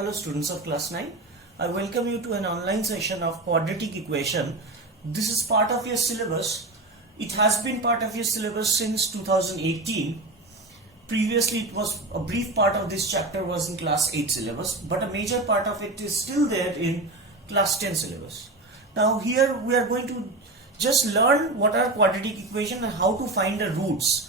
Hello students of class 9. I welcome you to an online session of quadratic equation. This is part of your syllabus. It has been part of your syllabus since 2018. Previously it was a brief part of this chapter was in class 8 syllabus, but a major part of it is still there in class 10 syllabus. Now here we are going to just learn what are quadratic equation and how to find the roots.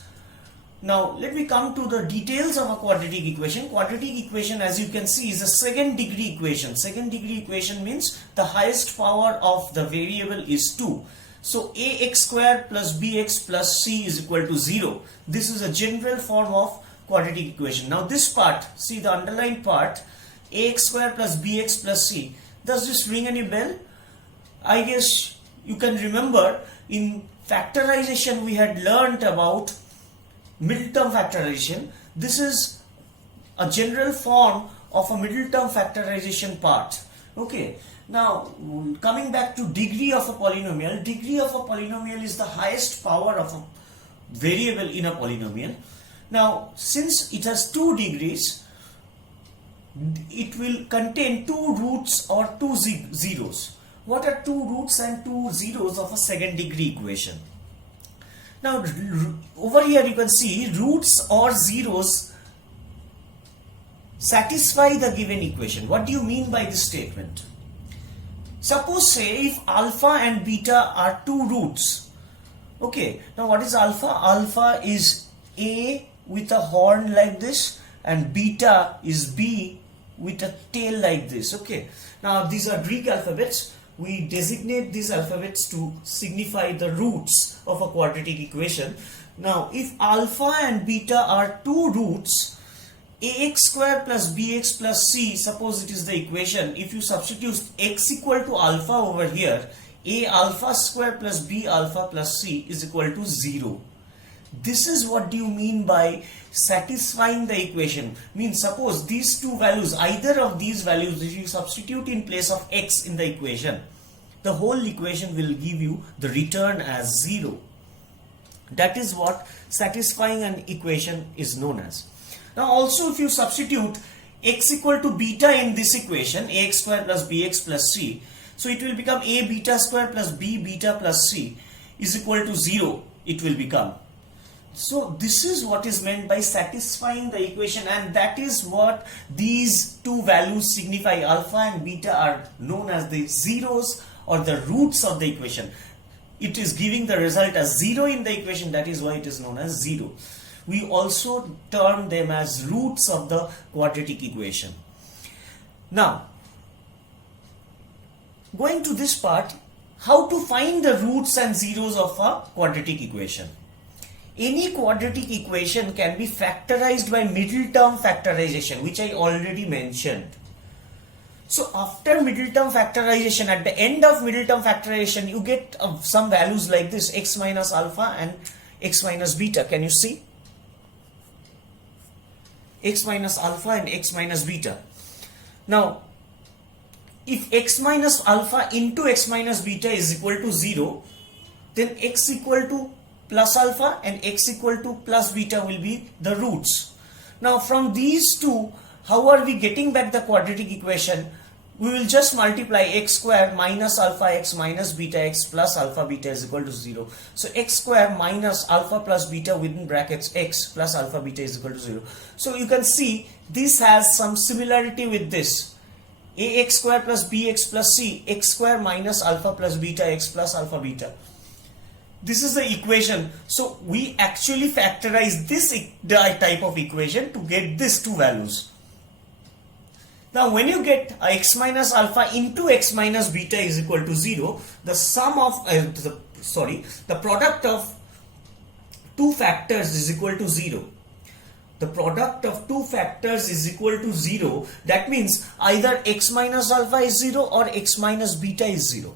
Now let me come to the details of a quadratic equation. Quadratic equation, as you can see, is a second degree equation. Second degree equation means the highest power of the variable is 2. So ax square plus bx plus c is equal to 0. This is a general form of quadratic equation. Now this part, see the underlined part, ax square plus bx plus c. Does this ring any bell? I guess you can remember in factorization we had learnt about middle term factorization. This is a general form of a middle term factorization part. Okay. Now coming back to degree of a polynomial. Degree of a polynomial is the highest power of a variable in a polynomial. Now since it has 2 degrees, it will contain 2 roots or 2 zeros. What are 2 roots and 2 zeros of a second degree equation? Now over here you can see roots or zeros satisfy the given equation. What do you mean by this statement? Suppose say if alpha and beta are 2 roots. Okay, now what is alpha? Alpha is A with a horn like this and beta is B with a tail like this. Okay, now these are Greek alphabets. We designate these alphabets to signify the roots of a quadratic equation. Now if alpha and beta are 2 roots, ax square plus bx plus c, suppose it is the equation. If you substitute x equal to alpha over here, a alpha square plus b alpha plus c is equal to 0. This is what do you mean by satisfying the equation. Means suppose these 2 values, either of these values, if you substitute in place of x in the equation, the whole equation will give you the return as 0. That is what satisfying an equation is known as. Now also if you substitute x equal to beta in this equation, ax square plus bx plus c, so it will become a beta square plus b beta plus c is equal to 0. It will become. So this is what is meant by satisfying the equation, and that is what these 2 values signify. Alpha and beta are known as the zeros or the roots of the equation. It is giving the result as 0 in the equation, that is why it is known as 0. We also term them as roots of the quadratic equation. Now going to this part, how to find the roots and zeros of a quadratic equation. Any quadratic equation can be factorized by middle term factorization, which I already mentioned. So after middle term factorization, at the end of middle term factorization, you get some values like this, x minus alpha and x minus beta. Can you see? X minus alpha and x minus beta. Now if x minus alpha into x minus beta is equal to 0, then x equal to plus alpha and x equal to plus beta will be the roots. Now from these 2, how are we getting back the quadratic equation? We will just multiply x square minus alpha x minus beta x plus alpha beta is equal to 0. So x square minus alpha plus beta within brackets x plus alpha beta is equal to 0. So you can see this has some similarity with this. Ax square plus bx plus c, x square minus alpha plus beta x plus alpha beta. This is the equation. So we actually factorize this type of equation to get these 2 values. Now when you get x minus alpha into x minus beta is equal to 0, the sum of the product of 2 factors is equal to 0. The product of 2 factors is equal to 0. That means either x minus alpha is 0 or x minus beta is 0.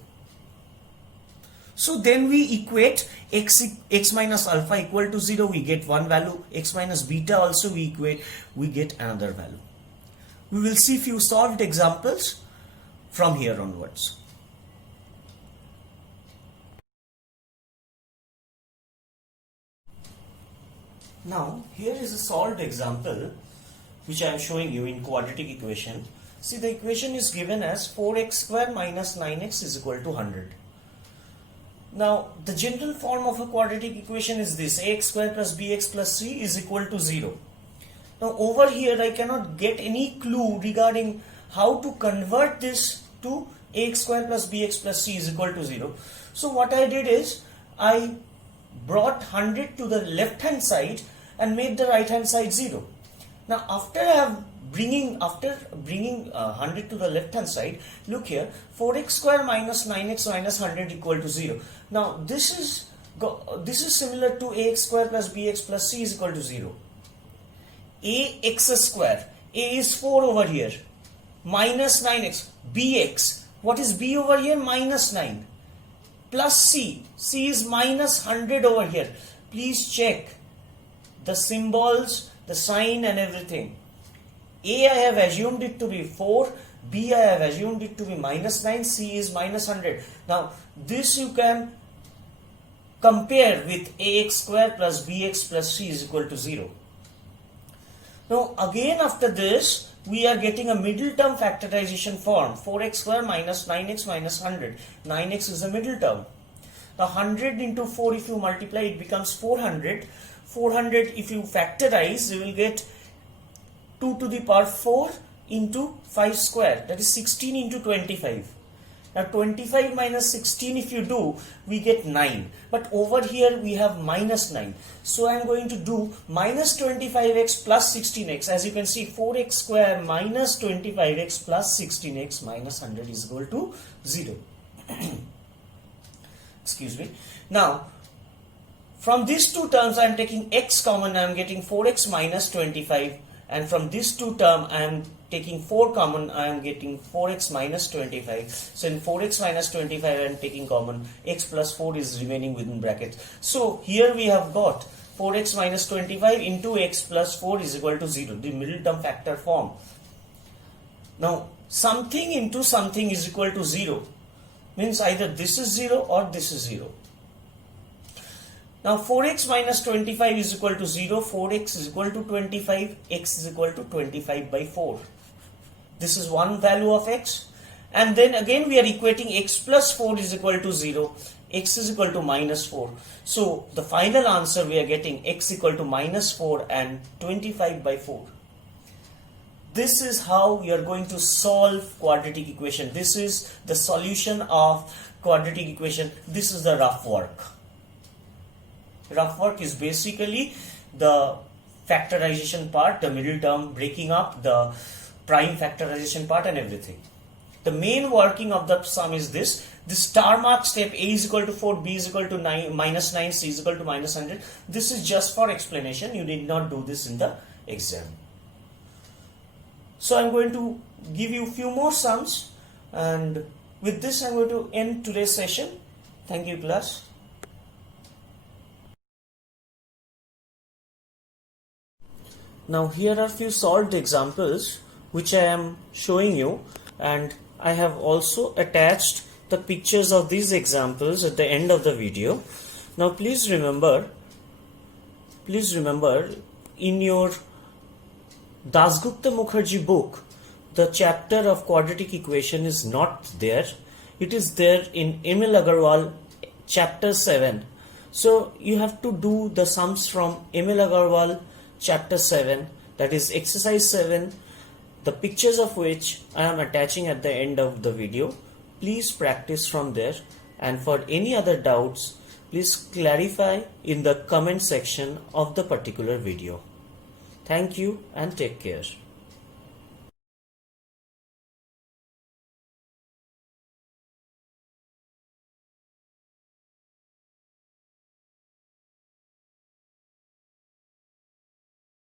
So then we equate x minus alpha equal to 0, we get one value. X minus beta also we equate, we get another value. We will see few solved examples from here onwards. Now here is a solved example which I am showing you in quadratic equation. See, the equation is given as 4x square minus 9x is equal to 100. Now, the general form of a quadratic equation is this: ax square plus bx plus c is equal to 0. Now, over here I cannot get any clue regarding how to convert this to ax square plus bx plus c is equal to 0. So, what I did is I brought 100 to the left hand side and made the right hand side 0. Now, after bringing 100 to the left hand side, look here, 4x square minus 9x minus 100 equal to 0. Now, this is similar to ax square plus bx plus c is equal to 0. Ax square, a is 4 over here, minus 9x, bx, what is b over here? Minus 9, plus c is minus 100 over here. Please check the symbols, the sign and everything. A, I have assumed it to be 4, B, I have assumed it to be minus 9, C is minus 100. Now, this you can compare with ax square plus bx plus c is equal to 0. Now, again after this, we are getting a middle term factorization form, 4x square minus 9x minus 100. 9x is a middle term. Now, 100 into 4, if you multiply, it becomes 400. 400, if you factorize, you will get 2 to the power 4 into 5 square, that is 16 into 25. Now 25 minus 16 if you do, we get 9. But over here we have minus 9. So I am going to do minus 25x plus 16x. As you can see, 4x square minus 25x plus 16x minus 100 is equal to 0. Excuse me. Now, from these two terms I am taking x common, I am getting 4x minus 25. And from these two terms I am taking 4 common, I am getting 4x minus 25. So in 4x minus 25 I am taking common, x plus 4 is remaining within brackets. So here we have got 4x minus 25 into x plus 4 is equal to 0, the middle term factor form. Now something into something is equal to 0 means either this is 0 or this is 0. Now 4x minus 25 is equal to 0, 4x is equal to 25, x is equal to 25 by 4. This is one value of x. And then again we are equating x plus 4 is equal to 0, x is equal to minus 4. So the final answer we are getting x equal to minus 4 and 25 by 4. This is how you are going to solve quadratic equation. This is the solution of quadratic equation. This is the rough work. Rough work is basically the factorization part, the middle term breaking up, the prime factorization part and everything. The main working of the sum is this star mark step: a is equal to 4, b is equal to 9, minus 9, c is equal to minus 100. This is just for explanation. You need not do this in the exam. So I'm going to give you a few more sums, and with this I'm going to end today's session. Thank you, class. Now here are few solved examples which I am showing you, and I have also attached the pictures of these examples at the end of the video. Now please remember in your Dasgupta Mukherjee book, the chapter of quadratic equation is not there. It is there in Emil Agarwal chapter 7. So you have to do the sums from Emil Agarwal chapter 7, that is exercise 7, the pictures of which I am attaching at the end of the video. Please practice from there, and for any other doubts please clarify in the comment section of the particular video. Thank you and take care.